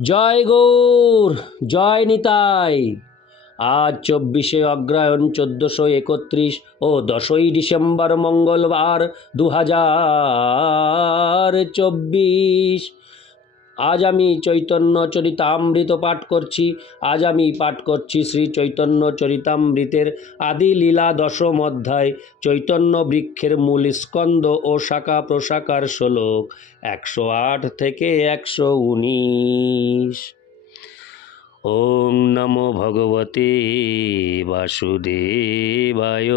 জয় গৌর, জয় নিতাই। আজ চব্বিশে অগ্রায়ণ চোদ্দশো একত্রিশ ও দশই ডিসেম্বর মঙ্গলবার দু হাজার চব্বিশ। আজ আমি চৈতন্য চরিতামৃত পাঠ করছি। আজ আমি পাঠ করছি শ্রী চৈতন্য চরিতামৃতের আদি লীলা দশম অধ্যায়, চৈতন্য বৃক্ষের মূল স্কন্দ ও শাখা প্রশাখার শ্লোক, একশো আট থেকে একশো উনিশ। ওম নমো ভগবতে বাসুদেবায়।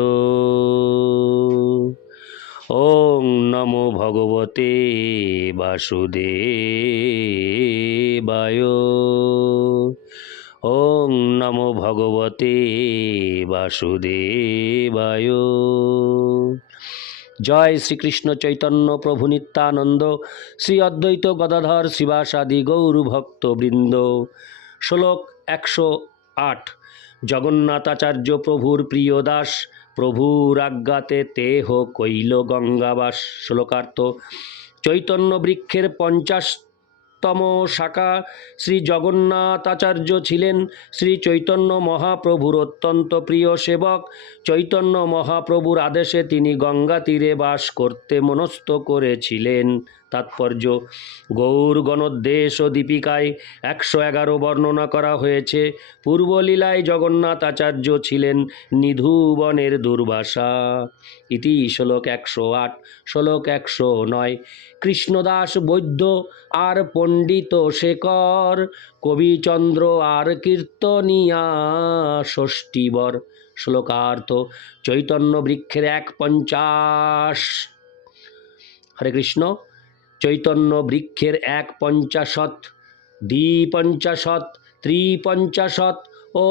ওম নমো ভগবতে বাসুদেবায়। ওম নমো ভগবতে বাসুদেবায়। জয় শ্রীকৃষ্ণ চৈতন্য প্রভু নিত্যানন্দ, শ্রী অদ্বৈত গদাধর শিবাসাদি গৌর ভক্তবৃন্দ শ্লোক একশো আট, জগন্নাথাচার্য প্রভুর প্রিয় দাস প্রভুর আজ্ঞাতে তেহ কৈল গঙ্গাবাস। শ্লোকার্থ, চৈতন্য বৃক্ষের পঞ্চাশতম শাখা শ্রী জগন্নাথাচার্য ছিলেন শ্রী চৈতন্য মহাপ্রভুর অত্যন্ত প্রিয় সেবক। চৈতন্য মহাপ্রভুর আদেশে তিনি গঙ্গা তীরে বাস করতে মনস্থ করেছিলেন। তাৎপর্য। গৌর গণোদ্দেশ ও দীপিকায় একশো এগারো বর্ণনা করা হয়েছে। পূর্বলীলায় জগন্নাথ আচার্য ছিলেন নিধুবনের দুর্বাসা। ইতি শ্লোক একশো আট, শ্লোক একশো নয়। কৃষ্ণদাস বৈদ্য আর পণ্ডিত শেখর, কবিচন্দ্র আর কীর্তনিয়া ষষ্ঠীবর। শ্লোকার্থ চৈতন্য বৃক্ষের এক পঞ্চাশ। হরে কৃষ্ণ। চৈতন্য বৃক্ষের এক পঞ্চাশত, দ্বিপঞ্চাশত, ত্রিপঞ্চাশত ও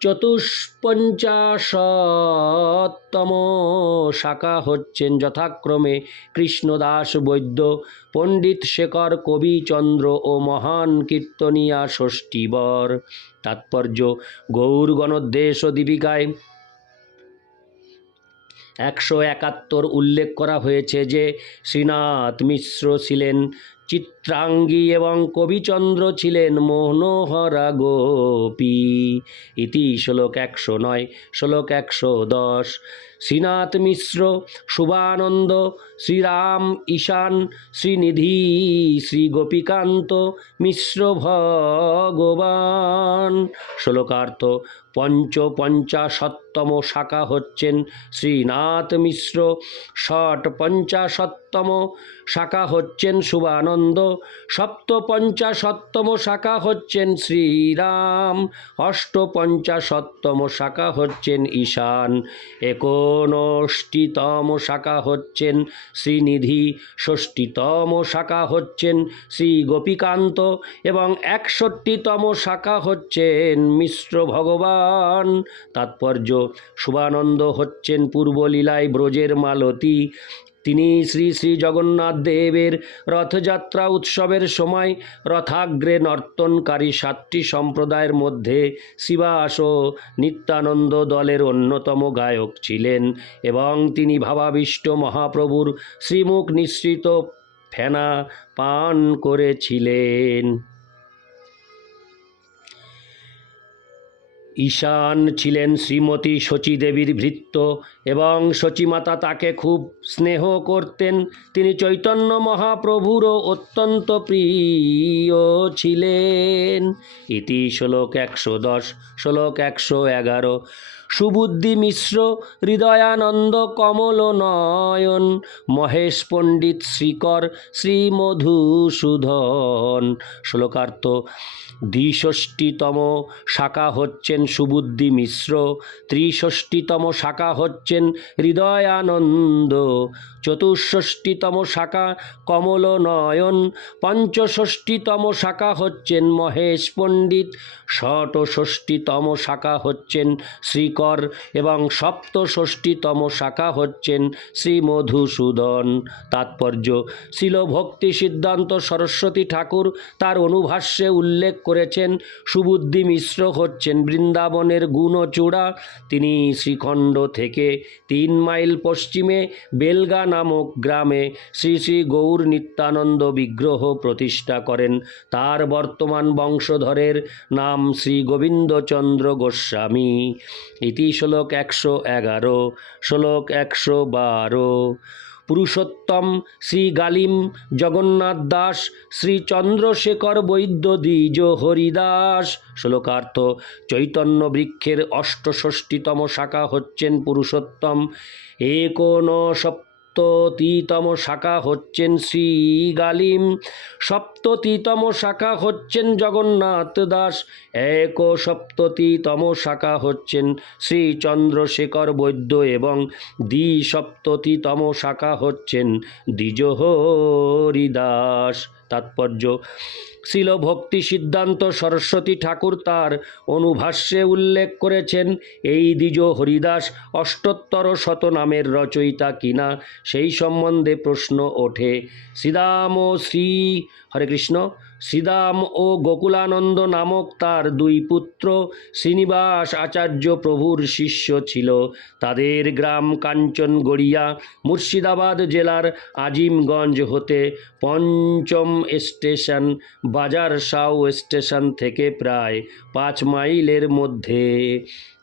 চতুষ্পঞ্চাশতম শাখা হচ্ছেন যথাক্রমে কৃষ্ণদাস বৈদ্য, পণ্ডিত শেখর কবিচন্দ্র ও মহান কীর্তনিয়া ষষ্ঠীবর। তাৎপর্য গৌর গণোদ্দেশ ও দীপিকায় একশো একাত্তর উল্লেখ করা হয়েছে যে শ্রীনাথ মিশ্র ছিলেন চিত্রাঙ্গী এবং কবিচন্দ্র ছিলেন মনোহরা গোপী। ইতি শ্লোক একশো নয়, শ্লোক একশো দশ। শ্রীনাথ মিশ্র শুভানন্দ, শ্রীরাম ঈশান, শ্রীনিধি শ্রী গোপীকান্ত মিশ্র ভগবান। শ্লোকার্থ পঞ্চ পঞ্চাশত্তম শাখা হচ্ছেন শ্রীনাথ মিশ্র ষট পঞ্চাশত্তম শাখা হচ্ছেন শুভানন্দ। সপ্ত পঞ্চাশত্তম শাখা হচ্ছেন শ্রীরাম। অষ্ট পঞ্চাশত্তম শাখা হচ্ছেন ঈশান। ঊনষষ্টিতম শাখা হচ্ছেন শ্রীনিধি, ষষ্ঠীতম শাখা হচ্ছেন শ্রী গোপীকান্ত এবং একষট্টিতম শাখা হচ্ছেন মিশ্র ভগবান। তাৎপর্য, শুভানন্দ হচ্ছেন পূর্বলীলায় ব্রজের মালতী। তিনি শ্রী শ্রী জগন্নাথ দেবের রথযাত্রা উৎসবের সময় রথাগ্রে নর্তনকারী সাতটি সম্প্রদায়ের মধ্যে শিবাস নিত্যানন্দ দলের অন্যতম গায়ক ছিলেন এবং তিনি ভাবাবিষ্ট মহাপ্রভুর শ্রীমুখ নিঃসৃত ফেনা পান করেছিলেন। ঈশান ছিলেন শ্রীমতী শচীদেবীর ভৃত্য এবং শচীমাতা তাকে খুব স্নেহ করতেন। তিনি চৈতন্য মহাপ্রভুরও অত্যন্ত প্রিয় ছিলেন। ইতি শ্লোক একশো দশ, শ্লোক একশো এগারো। সুবুদ্ধি মিশ্র হৃদয়ানন্দ কমল নয়ন। মহেশ পণ্ডিত শ্রীকর শ্রী মধুসূধন শ্লোকার্থ, দ্বিষষ্টিতম শাখা হচ্ছেন সুবুদ্ধি মিশ্র, ত্রিষষ্টিতম শাখা হচ্ছেন হৃদয়ানন্দ। চতুষ্ষষ্টিতম শাখা কমল নয়ন, পঞ্চষষ্টিতম শাখা হচ্ছেন মহেশ পণ্ডিত, ষটষষ্টিতম শাখা হচ্ছেন শ্রী শিকর এবং সপ্তষষ্ঠীতম শাখা হচ্ছেন শ্রী মধুসূদন তাৎপর্য শিল ভক্তি সিদ্ধান্ত সরস্বতী ঠাকুর তার অনুভাষ্যে উল্লেখ করেছেন, সুবুদ্ধি মিশ্র হচ্ছেন বৃন্দাবনের গুণচূড়া। তিনি শ্রীখণ্ড থেকে তিন মাইল পশ্চিমে বেলগা নামক গ্রামে শ্রী শ্রী গৌর নিত্যানন্দ বিগ্রহ প্রতিষ্ঠা করেন। তার বর্তমান বংশধরের নাম শ্রী গোবিন্দচন্দ্র গোস্বামী। ইতি শ্লোক একশো এগারো, শ্লোক একশো বারো। পুরুষোত্তম শ্রী গালিম জগন্নাথ দাস, শ্রী চন্দ্রশেখর বৈদ্য দ্বিজ হরিদাস। শ্লোকার্থ, চৈতন্য বৃক্ষের অষ্টষষ্টিতম শাখা হচ্ছেন পুরুষোত্তম। একনসপ্ততিতম শাখা হচ্ছেন শ্রী গালিম সপ্ততিতম শাখা হচ্ছেন জগন্নাথ দাস। এক সপ্ততিতম শাখা হচ্ছেন শ্রী চন্দ্রশেখর বৈদ্য এবং দ্বি সপ্ততিতম শাখা হচ্ছেন দ্বিজহরিদাস। তাৎপর্য শিল ভক্তি সিদ্ধান্ত সরস্বতী ঠাকুর তার অনুভাষ্যে উল্লেখ করেছেন, এই দ্বিজ হরিদাস অষ্টোত্তর শত নামের রচয়িতা কিনা সেই সম্বন্ধে প্রশ্ন ওঠে। শ্রীদাম শ্রী হরে কৃষ্ণ শ্রীদাম ও গোকুলানন্দ নামক তার দুই পুত্র শ্রীনিবাস আচার্য প্রভুর শিষ্য ছিল। তাদের গ্রাম কাঞ্চনগড়িয়া, মুর্শিদাবাদ জেলার আজিমগঞ্জ হতে পঞ্চম স্টেশন, বাজার সাউ স্টেশন থেকে প্রায় পাঁচ মাইলের মধ্যে।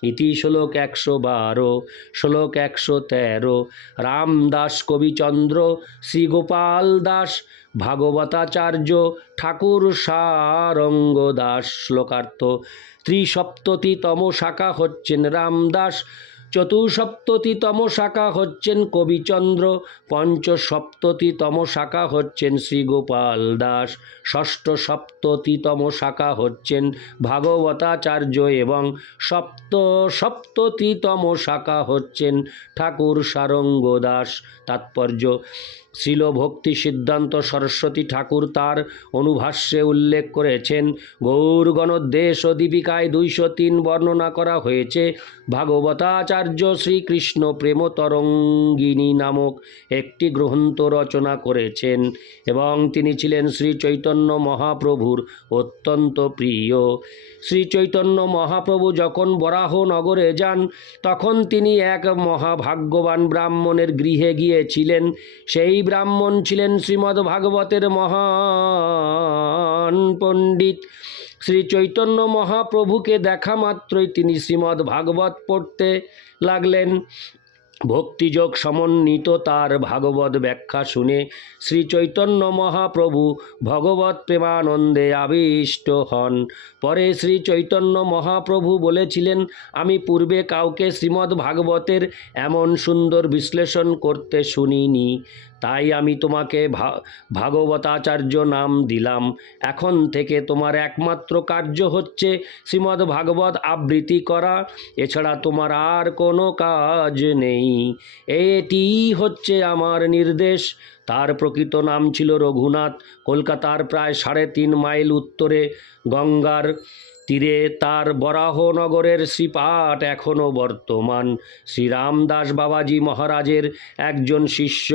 ইতি শ্লোক একশো বারো, শ্লোক একশো তেরো, রামদাস কবিচন্দ্র, শ্রীগোপাল দাস ভাগবতাচার্য ঠাকুর সারঙ্গ দাস শ্লোকার্থ। ত্রিসপ্ততিতম শাখা হচ্ছেন রামদাস চতুসপ্ততিতম শাখা হচ্ছেন কবিচন্দ্র, পঞ্চসপ্ততিতম শাখা হচ্ছেন শ্রীগোপাল দাস ষষ্ঠ সপ্ততিতম শাখা হচ্ছেন ভাগবতাচার্য এবং সপ্ত সপ্ততিতম শাখা হচ্ছেন ঠাকুর সারঙ্গ দাস তাৎপর্য শিল ভক্তি সিদ্ধান্ত সরস্বতী ঠাকুর তার অনুভাষ্যে উল্লেখ করেছেন, গৌরগণোদ্দেশ ও দীপিকায় দুইশো তিন বর্ণনা করা হয়েছে। ভাগবতাচার্য শ্রীকৃষ্ণ প্রেমতরঙ্গিনী নামক একটি গ্রন্থ রচনা করেছেন এবং তিনি ছিলেন শ্রী চৈতন্য মহাপ্রভুর অত্যন্ত প্রিয়। শ্রী চৈতন্য মহাপ্রভু যখন বরাহ নগরে যান, তখন তিনি এক মহাভাগ্যবান ব্রাহ্মণের গৃহে গিয়েছিলেন। সেই ব্রাহ্মণ ছিলেন শ্রীমদ্ ভাগবতের মহান পণ্ডিত। শ্রী চৈতন্য মহাপ্রভুকে দেখা মাত্রই তিনি শ্রীমদ্ ভাগবত পড়তে লাগলেন। ভক্তিযোগ সমন্বিত তার ভাগবত ব্যাখ্যা শুনে শ্রী চৈতন্য মহাপ্রভু ভগবত প্রেমানন্দে আবিষ্ট হন। পরে শ্রী চৈতন্য মহাপ্রভু বলেছিলেন, আমি পূর্বে কাউকে শ্রীমদ্ ভাগবতের এমন সুন্দর বিশ্লেষণ করতে শুনিনি। তাই আমি তোমাকে ভাগবতাচার্য নাম দিলাম। এখন থেকে তোমার একমাত্র কার্য হচ্ছে শ্রীমদ্ ভাগবত আবৃত্তি করা। এছাড়া তোমার আর কোনো কাজ নেই। এটিই হচ্ছে আমার নির্দেশ। তার প্রকৃত নাম ছিল রঘুনাথ। কলকাতার প্রায় সাড়ে তিন মাইল উত্তরে গঙ্গার তীরে তার বরাহনগরের শ্রীপাঠ এখনও বর্তমান। শ্রীরামদাস বাবাজি মহারাজের একজন শিষ্য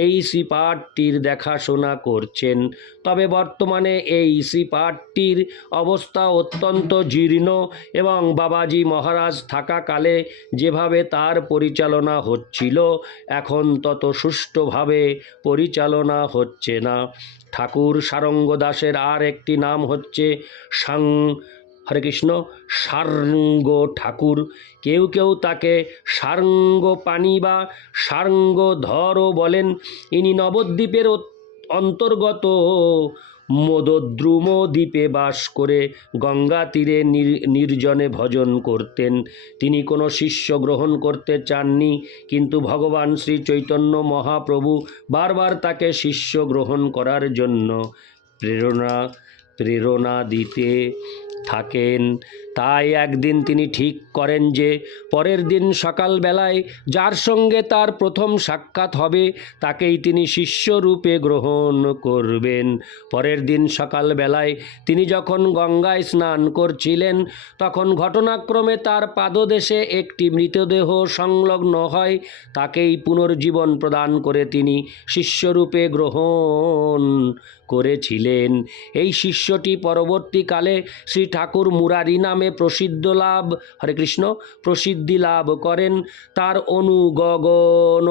এই শ্রীপাঠটির দেখাশোনা করছেন। তবে বর্তমানে এই শ্রীপাঠটির অবস্থা অত্যন্ত জীর্ণ এবং বাবাজি মহারাজ থাকাকালে যেভাবে তার পরিচালনা হচ্ছিল, এখন তত সুষ্ঠুভাবে পরিচালনা হচ্ছে না। ঠাকুর সারঙ্গ দাসের আর একটি নাম হচ্ছে সাং হরে কৃষ্ণ সার্ঙ্গ ঠাকুর। কেউ কেউ তাকে সার্ঙ্গ পানি বা সার্ঙ্গ ধরও বলেন। ইনি নবদ্বীপের অন্তর্গত। মোদদ্রুম দ্বীপে বাস করে, গঙ্গা তীরে নির- নির্জনে ভজন করতেন। তিনি কোনো শিষ্য গ্রহণ করতে চাননি, কিন্তু ভগবান শ্রী চৈতন্য মহাপ্রভু বারবার তাকে শিষ্য গ্রহণ করার জন্য প্রেরণা প্রেরণা দিতে থাকেন তাই একদিন তিনি ঠিক করেন যে পরের দিন সকালবেলায় যার সঙ্গে তার প্রথম সাক্ষাৎ হবে, তাকেই তিনি শিষ্যরূপে গ্রহণ করবেন। পরের দিন সকালবেলায় তিনি যখন গঙ্গায় স্নান করছিলেন, তখন ঘটনাক্রমে তার পাদদেশে একটি মৃতদেহ সংলগ্ন হয়, তাকেই পুনর্জীবন প্রদান করে তিনি শিষ্যরূপে গ্রহণ করেছিলেন। এই শিষ্যটি পরবর্তীকালে শ্রী ঠাকুর মুরারি নামে প্রসিদ্ধ লাভ। হরে কৃষ্ণ প্রসিদ্ধি লাভ করেন তার অনুগগণ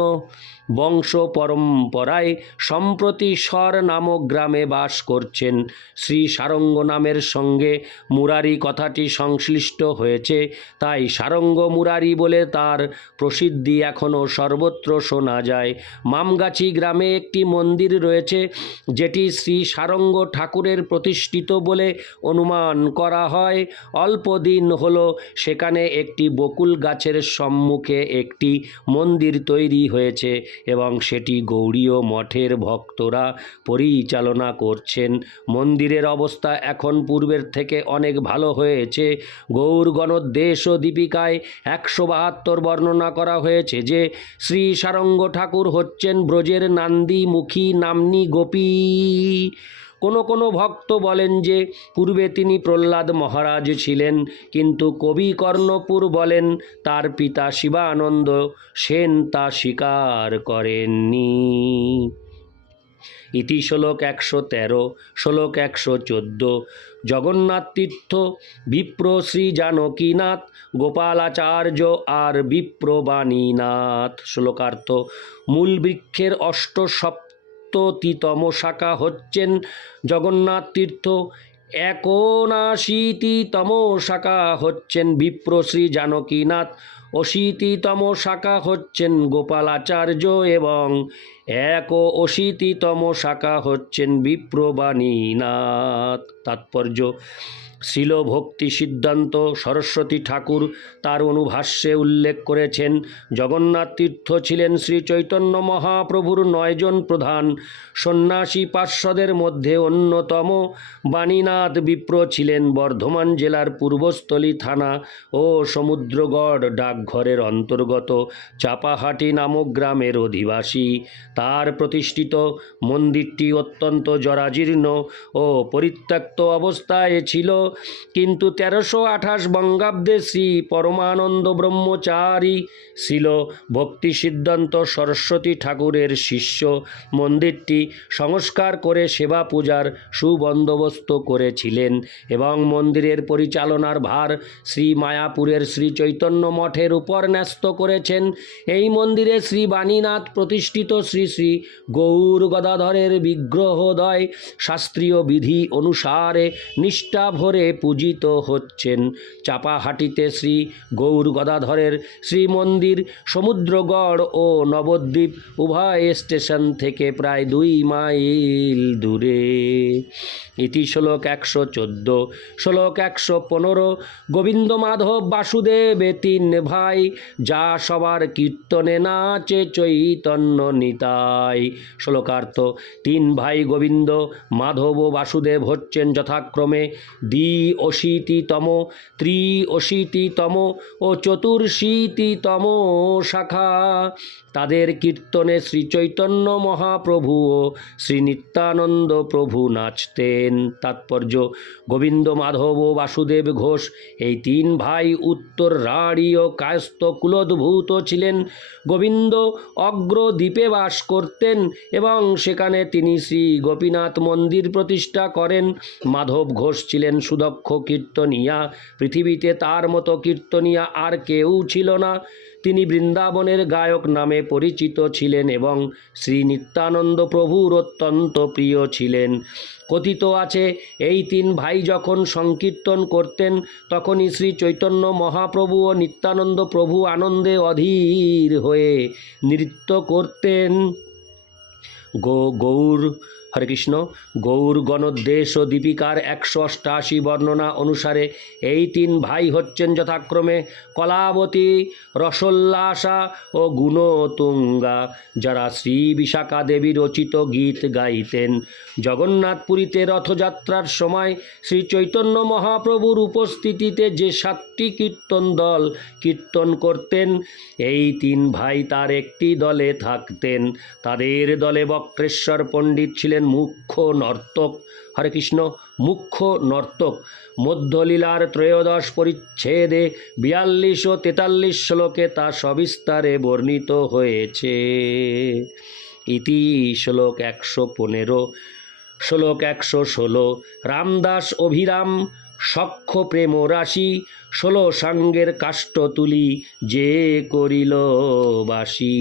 বংশ পরম্পরায় সম্প্রতি স্বর নামক গ্রামে বাস করছেন। শ্রী সারঙ্গ নামের সঙ্গে মুরারি কথাটি সংশ্লিষ্ট হয়েছে। তাই সারঙ্গ মুরারি বলে তার প্রসিদ্ধি এখনও সর্বত্র শোনা যায়। মামগাছি গ্রামে একটি মন্দির রয়েছে, যেটি শ্রী সারঙ্গ ঠাকুরের প্রতিষ্ঠিত বলে অনুমান করা হয়। অল্প দিন হলো সেখানে একটি বকুল গাছের সম্মুখে একটি মন্দির তৈরি হয়েছে। এবং সেটি গৌড়ীয় মঠের ভক্তরা পরিচালনা করছেন। মন্দিরের অবস্থা এখন পূর্বের থেকে অনেক ভালো হয়েছে। গৌরগণ দেশ ও দীপিকায় একশো বাহাত্তর বর্ণনা করা হয়েছে যে, শ্রী সারঙ্গ ঠাকুর হচ্ছেন ব্রজের নান্দিমুখী নামনি গোপী। কোনো কোনো ভক্ত বলেন যে, পূর্বে তিনি প্রহ্লাদ মহারাজ ছিলেন, কিন্তু কবি কর্ণপুর বলেন, তার পিতা শিবানন্দ সেন তা স্বীকার করেননি। ইতি শ্লোক একশো তেরো, শ্লোক একশো চোদ্দ, জগন্নাথ তীর্থ, বিপ্র শ্রী জানকীনাথ, গোপালাচার্য আর বিপ্রবাণীনাথ শ্লোকার্থ, মূল বৃক্ষের অষ্ট সপ্ততিতম শাখা হচ্ছেন জগন্নাথ তীর্থ। একনাশীতিতম শাখা হচ্ছেন বিপ্রশ্রী জানকীনাথ। অশীতিতম শাখা হচ্ছেন গোপালাচার্য এবং এক অশীতিতম শাখা হচ্ছেন বিপ্রবাণীনাথ। তাৎপর্য শিল ভক্তি সিদ্ধান্ত সরস্বতী ঠাকুর তার অনুভাষ্যে উল্লেখ করেছেন, জগন্নাথ তীর্থ ছিলেন শ্রী চৈতন্য মহাপ্রভুর নয়জন প্রধান। সন্ন্যাসী পার্শ্বদের মধ্যে অন্যতম বাণীনাথ বিপ্র ছিলেন বর্ধমান জেলার পূর্বস্থলী থানা ও সমুদ্রগড় ডাকঘরের অন্তর্গত চাপাহাটি নামক গ্রামের অধিবাসী। তার প্রতিষ্ঠিত মন্দিরটি অত্যন্ত জরাজীর্ণ ও পরিত্যক্ত অবস্থায় ছিল কিন্তু তেরোশো আঠাশ বঙ্গাব্দে শ্রী পরমানন্দ ব্রহ্মচারী ছিল ভক্তি সিদ্ধান্ত সরস্বতী ঠাকুরের শিষ্য। মন্দিরটি সংস্কার করে সেবা পূজার সুবন্দোবস্ত করেছিলেন এবং মন্দিরের পরিচালনার ভার শ্রী মায়াপুরের শ্রী চৈতন্য মঠের উপর ন্যস্ত করেছেন। এই মন্দিরে শ্রী বাণীনাথ প্রতিষ্ঠিত শ্রী শ্রী গৌর গদাধরের বিগ্রহদয় শাস্ত্রীয় বিধি অনুসারে নিষ্ঠা ভরে পূজিত হচ্ছেন। চাপাহাটিতে শ্রী গৌর গদাধরের শ্রী মন্দির সমুদ্রগড় ও নবদ্বীপ উভয় স্টেশন থেকে প্রায় দুই মাইল দূরে। ইতি শ্লোক একশো চোদ্দ, শ্লোক একশো পনেরো, গোবিন্দ মাধব বাসুদেব তিন ভাই, যা সবার কীর্তনে নাচে চৈতন্য নিতাই। শ্লোকার্থ, তিন ভাই গোবিন্দ মাধব ও বাসুদেব হচ্ছেন যথাক্রমে দ্বি অশীতিতম ত্রি অশীতিতম ও চতুর্শীতিতম শাখা। তাদের কীর্তনে শ্রী চৈতন্য মহাপ্রভু ও শ্রী নিত্যানন্দ প্রভু নাচতেন। তাৎপর্য, গোবিন্দ মাধব ও বাসুদেব ঘোষ, এই তিন ভাই উত্তর রাঢ়ী ও কায়স্থ কুলোদ্ভূত ছিলেন। গোবিন্দ অগ্রদ্বীপে বাস করতেন এবং সেখানে তিনি শ্রী গোপীনাথ মন্দির প্রতিষ্ঠা করেন। মাধব ঘোষ ছিলেন সুদক্ষ কীর্তনিয়া, পৃথিবীতে তার মতো কীর্তনিয়া আর কেউ ছিল না। বৃন্দাবনের গায়ক নামে পরিচিত ছিলেন এবং শ্রী নিত্যানন্দ প্রভুর অত্যন্ত প্রিয় ছিলেন। কথিত আছে, এই তিন ভাই যখন সংকীর্তন করতেন, তখনই শ্রী চৈতন্য মহাপ্রভু ও নিত্যানন্দ প্রভু আনন্দে অধীর হয়ে নৃত্য করতেন। গো, গৌর হরে কৃষ্ণ গৌর গণোদ্দেশ ও দীপিকার একশো অষ্টাশি বর্ণনা অনুসারে এই তিন ভাই হচ্ছেন যথাক্রমে কলাবতী, রসোল্লাসা ও গুণতুঙ্গা, যারা শ্রী বিশাখা দেবী রচিত গীত গাইতেন। জগন্নাথপুরীতে রথযাত্রার সময় শ্রী চৈতন্য মহাপ্রভুর উপস্থিতিতে যে সাতটি কীর্তন দল কীর্তন করতেন। এই তিন ভাই তার একটি দলে থাকতেন। তাদের দলে বক্রেশ্বর পণ্ডিত ছিলেন মুখ্য নর্তক। হরে কৃষ্ণ, মুখ্য নর্তক। মধ্যলীলার ত্রয়োদশ পরিচ্ছেদে বিয়াল্লিশ ও তেতাল্লিশ শ্লোকে তা সবিস্তারে বর্ণিত হয়েছে। ইতি শ্লোক একশো পনেরো, শ্লোক একশো ষোলো, রামদাস অভিরাম সখ্য প্রেম রাশি ষোলো সাঙ্গের কাষ্ট তুলি যে করিল বাসি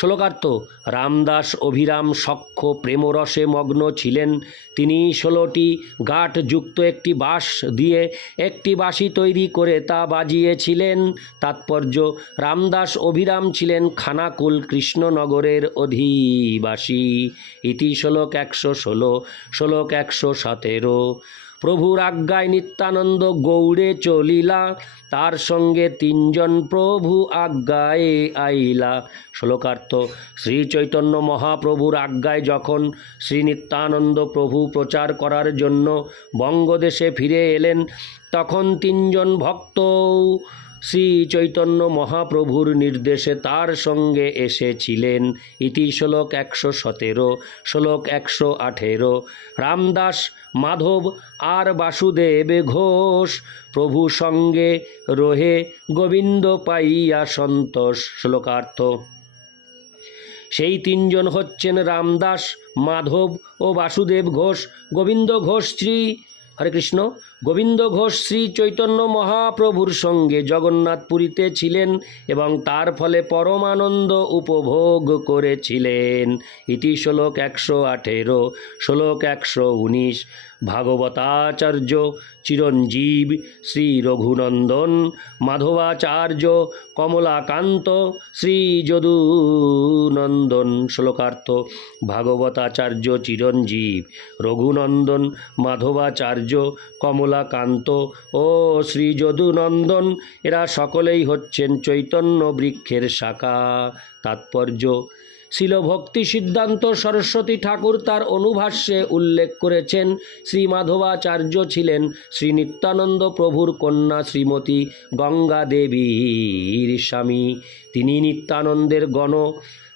শ্লোকার্থ, রামদাস অভিরাম সখ্য প্রেমরসে মগ্ন ছিলেন। তিনি ষোলোটি গাঁটযুক্ত একটি বাঁশ দিয়ে একটি বাঁশি তৈরি করে তা বাজিয়েছিলেন। তাৎপর্য, রামদাস অভিরাম ছিলেন খানাকুল কৃষ্ণনগরের অধিবাসী। ইতি শ্লোক একশো ষোলো, শ্লোক একশো সতেরো। প্রভুর আজ্ঞায় নিত্যানন্দ গৌড়ে চলিলা, তার সঙ্গে তিনজন প্রভু আজ্ঞায় আইলা। শ্লোকার্থ শ্রী চৈতন্য মহাপ্রভুর আজ্ঞায় যখন শ্রী নিত্যানন্দ প্রভু প্রচার করার জন্য বঙ্গদেশে ফিরে এলেন, তখন তিনজন ভক্ত শ্রী চৈতন্য মহাপ্রভুর নির্দেশে তার সঙ্গে এসেছিলেন। ইতি শ্লোক একশো সতেরো, শ্লোক একশো আঠেরো। রামদাস, মাধব আর বাসুদেব ঘোষ, প্রভু সঙ্গে রহে গোবিন্দ পাইয়া সন্তোষ। শ্লোকার্থ। সেই তিনজন হচ্ছেন রামদাস, মাধব ও বাসুদেব ঘোষ। গোবিন্দ ঘোষ শ্রী হরে কৃষ্ণ। গোবিন্দ ঘোষ শ্রী চৈতন্য মহাপ্রভুর সঙ্গে জগন্নাথপুরীতে ছিলেন এবং তার ফলে পরমানন্দ উপভোগ করেছিলেন। ইতি শ্লোক একশো আঠেরো, শ্লোক একশো উনিশ, ভাগবতাচার্য চিরঞ্জীব শ্রী রঘুনন্দন, মাধবাচার্য কমলাকান্ত শ্রী যদুনন্দন, শ্লোকার্থ ভাগবতাচার্য চিরঞ্জীব, রঘুনন্দন, মাধবাচার্য কমলাকান্ত ও শ্রী যদুনন্দন, এরা সকলেই হচ্ছেন চৈতন্য বৃক্ষের শাখা। তাৎপর্য শিল ভক্তি সিদ্ধান্ত সরস্বতী ঠাকুর তার অনুভাষ্যে উল্লেখ করেছেন, শ্রী মাধবাচার্য ছিলেন শ্রী নিত্যানন্দ প্রভুর কন্যা শ্রীমতী গঙ্গা দেবীর স্বামী। তিনি নিত্যানন্দের গণ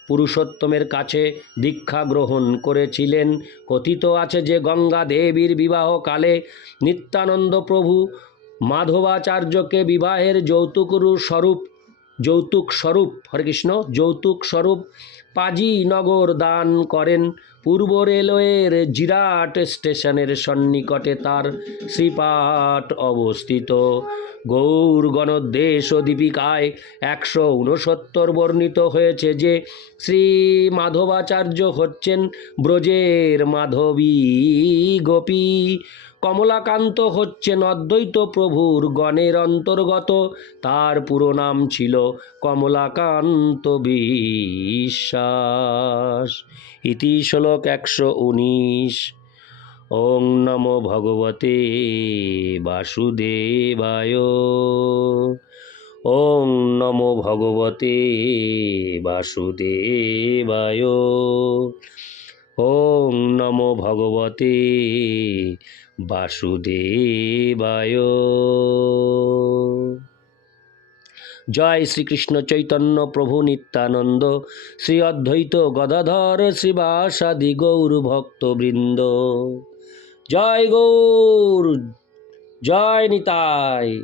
পুরুষোত্তমের কাছে দীক্ষা গ্রহণ করেছিলেন। কথিত আছে যে গঙ্গা দেবীর বিবাহকালে নিত্যানন্দ প্রভু মাধবাচার্যকে বিবাহের যৌতুকরূপ স্বরূপ যৌতুক স্বরূপ হরে কৃষ্ণ যৌতুক স্বরূপ পাজি নগর দান করেন। পূর্ব রেলওয়ের জিরাট স্টেশনের সন্নিকটে তার শ্রীপাঠ অবস্থিত। গৌর গণদেশ ও দীপিকায় একশো উনসত্তর বর্ণিত হয়েছে যে শ্রী মাধবাচার্য হচ্ছেন ব্রজের মাধবী গোপী। কমলাকান্ত হচ্ছেন অদ্বৈত প্রভুর গণের অন্তর্গত। তার পুরো নাম ছিল কমলাকান্ত বিশ্বাস। ইতি শ্লোক একশো উনিশ। ওং নমো ভগবতে বাসুদেবায়। ওং নমো ভগবতে বাসুদেবায়। ওং নমো ভগবতে বাসুদেবায়। জয় শ্রীকৃষ্ণ চৈতন্য প্রভু নিত্যানন্দ, শ্রী অদ্বৈত গদাধর শ্রীবাসাদি গৌর ভক্তবৃন্দ। জয় গৌর, জয় নিতাই।